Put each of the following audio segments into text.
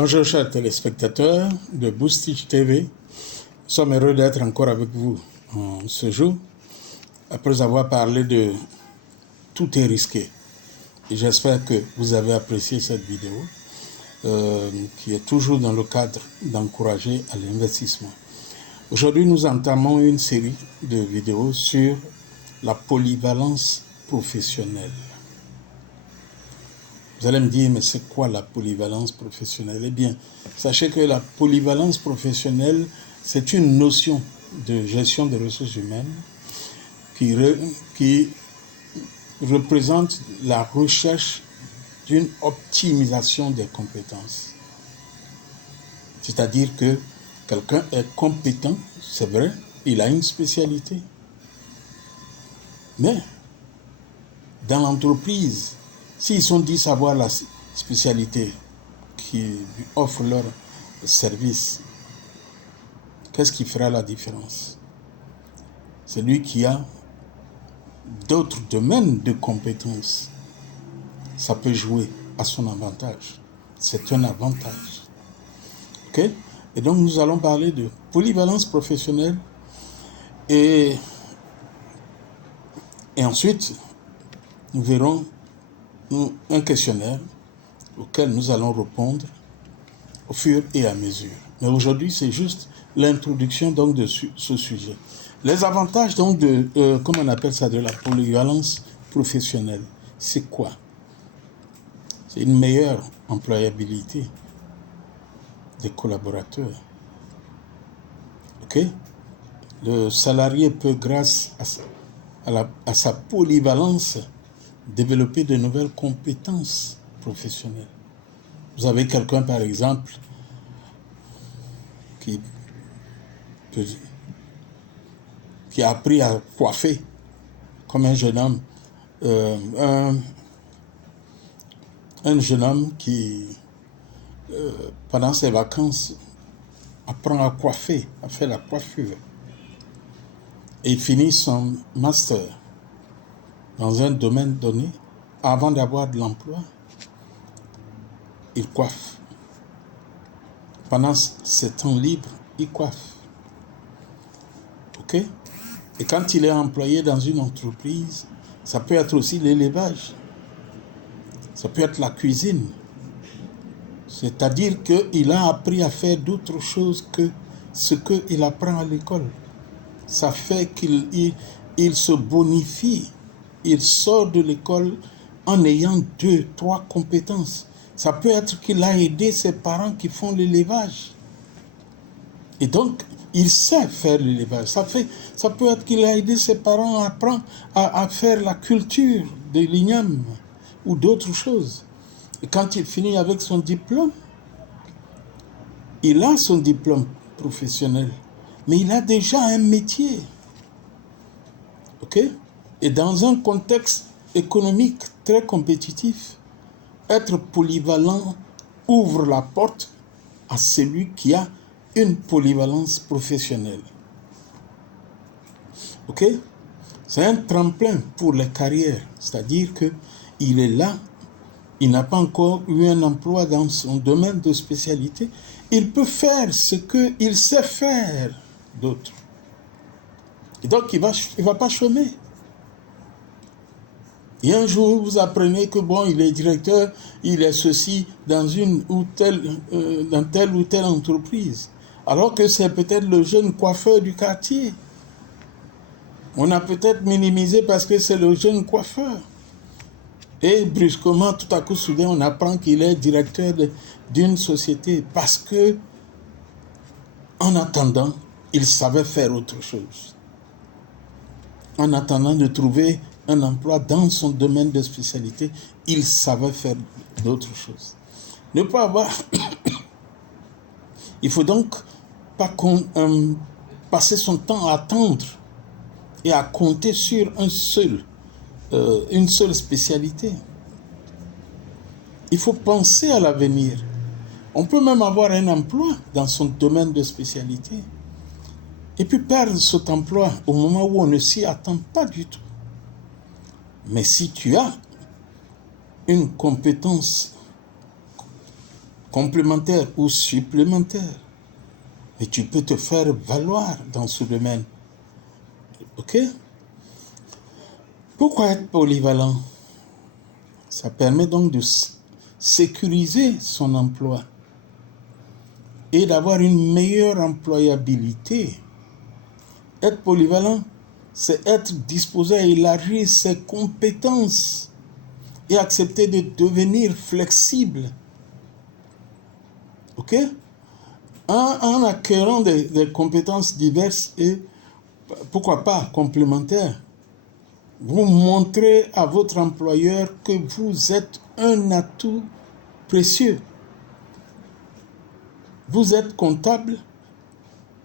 Bonjour chers téléspectateurs de Boostich TV. Nous sommes heureux d'être encore avec vous en ce jour, après avoir parlé de tout est risqué. Et j'espère que vous avez apprécié cette vidéo qui est toujours dans le cadre d'encourager à l'investissement. Aujourd'hui, nous entamons une série de vidéos sur la polyvalence professionnelle. Vous allez me dire, mais c'est quoi la polyvalence professionnelle? Eh bien, sachez que la polyvalence professionnelle, c'est une notion de gestion des ressources humaines qui représente la recherche d'une optimisation des compétences. C'est-à-dire que quelqu'un est compétent, c'est vrai, il a une spécialité. Mais dans l'entreprise, s'ils sont 10 à avoir la spécialité qui offre leur service, qu'est-ce qui fera la différence? Celui qui a d'autres domaines de compétences, ça peut jouer à son avantage. C'est un avantage. OK? Et donc, nous allons parler de polyvalence professionnelle et ensuite, nous verrons un questionnaire auquel nous allons répondre au fur et à mesure. Mais aujourd'hui, c'est juste l'introduction donc de ce sujet. Les avantages donc de, comment on appelle ça, de la polyvalence professionnelle, c'est quoi? C'est une meilleure employabilité des collaborateurs. OK? Le salarié peut, grâce à sa polyvalence, développer de nouvelles compétences professionnelles. Vous avez quelqu'un, par exemple, qui a appris à coiffer, comme un jeune homme, un jeune homme qui, pendant ses vacances, apprend à coiffer, à faire la coiffure, et finit son master dans un domaine donné. Avant d'avoir de l'emploi, il coiffe. Pendant ses temps libres, il coiffe. OK? Et quand il est employé dans une entreprise, ça peut être aussi l'élevage. Ça peut être la cuisine. C'est-à-dire qu'il a appris à faire d'autres choses que ce qu'il apprend à l'école. Ça fait qu'il se bonifie. Il sort de l'école en ayant 2, 3 compétences. Ça peut être qu'il a aidé ses parents qui font l'élevage. Et donc, il sait faire l'élevage. Ça peut être qu'il a aidé ses parents à faire la culture de l'igname ou d'autres choses. Et quand il finit avec son diplôme, il a son diplôme professionnel, mais il a déjà un métier. OK? Et dans un contexte économique très compétitif, être polyvalent ouvre la porte à celui qui a une polyvalence professionnelle. OK? C'est un tremplin pour les carrières, c'est-à-dire qu'il est là, il n'a pas encore eu un emploi dans son domaine de spécialité, il peut faire ce qu'il sait faire d'autres. Et donc, il va pas chômer. Et un jour, vous apprenez que bon, il est directeur, il est ceci dans dans telle ou telle entreprise. Alors que c'est peut-être le jeune coiffeur du quartier. On a peut-être minimisé parce que c'est le jeune coiffeur. Et brusquement, tout à coup, soudain, on apprend qu'il est directeur d'une société parce que, en attendant, il savait faire autre chose. En attendant de trouver un emploi dans son domaine de spécialité, il savait faire d'autres choses. Ne pas avoir... Il faut donc pas passer son temps à attendre et à compter sur une seule spécialité. Il faut penser à l'avenir. On peut même avoir un emploi dans son domaine de spécialité et puis perdre cet emploi au moment où on ne s'y attend pas du tout. Mais si tu as une compétence complémentaire ou supplémentaire. Mais tu peux te faire valoir dans ce domaine. OK? Pourquoi être polyvalent? Ça permet donc de sécuriser son emploi et d'avoir une meilleure employabilité. Être polyvalent, c'est être disposé à élargir ses compétences et accepter de devenir flexible. OK? En acquérant des compétences diverses et, pourquoi pas, complémentaires, vous montrez à votre employeur que vous êtes un atout précieux. Vous êtes comptable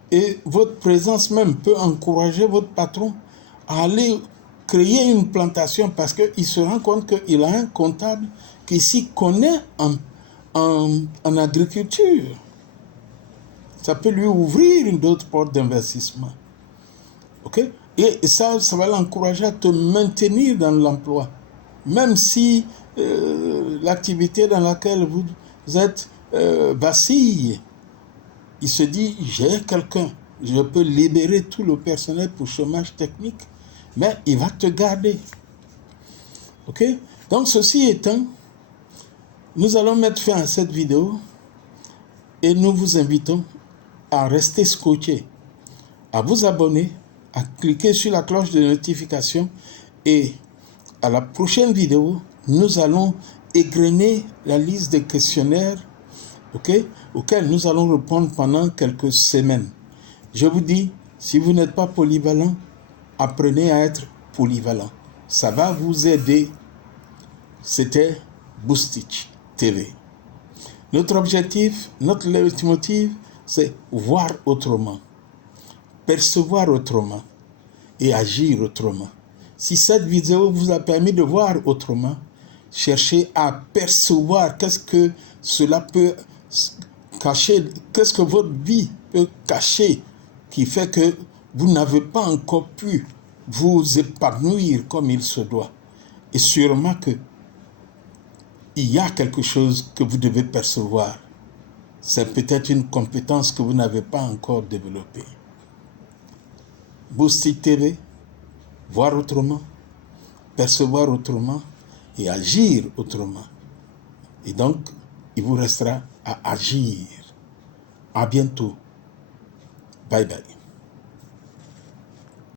et votre présence même peut encourager votre patron à aller créer une plantation parce qu'il se rend compte qu'il a un comptable qui s'y connaît en agriculture. Ça peut lui ouvrir d'autres portes d'investissement. OK? Et ça va l'encourager à te maintenir dans l'emploi. Même si l'activité dans laquelle vous êtes vacille, il se dit, j'ai quelqu'un, je peux libérer tout le personnel pour chômage technique, mais il va te garder. OK? Donc, ceci étant, nous allons mettre fin à cette vidéo et nous vous invitons à rester scotché, à vous abonner, à cliquer sur la cloche de notification et à la prochaine vidéo, nous allons égrener la liste des questionnaires auxquels nous allons répondre pendant quelques semaines. Je vous dis, si vous n'êtes pas polyvalent, apprenez à être polyvalent. Ça va vous aider. C'était Boostich TV. Notre objectif, notre leitmotiv, c'est voir autrement, percevoir autrement et agir autrement. Si cette vidéo vous a permis de voir autrement, cherchez à percevoir qu'est-ce que cela peut cacher, qu'est-ce que votre vie peut cacher qui fait que vous n'avez pas encore pu vous épanouir comme il se doit. Et sûrement que il y a quelque chose que vous devez percevoir. C'est peut-être une compétence que vous n'avez pas encore développée. Boostich TV, voir autrement, percevoir autrement et agir autrement. Et donc, il vous restera à agir. À bientôt. Bye bye.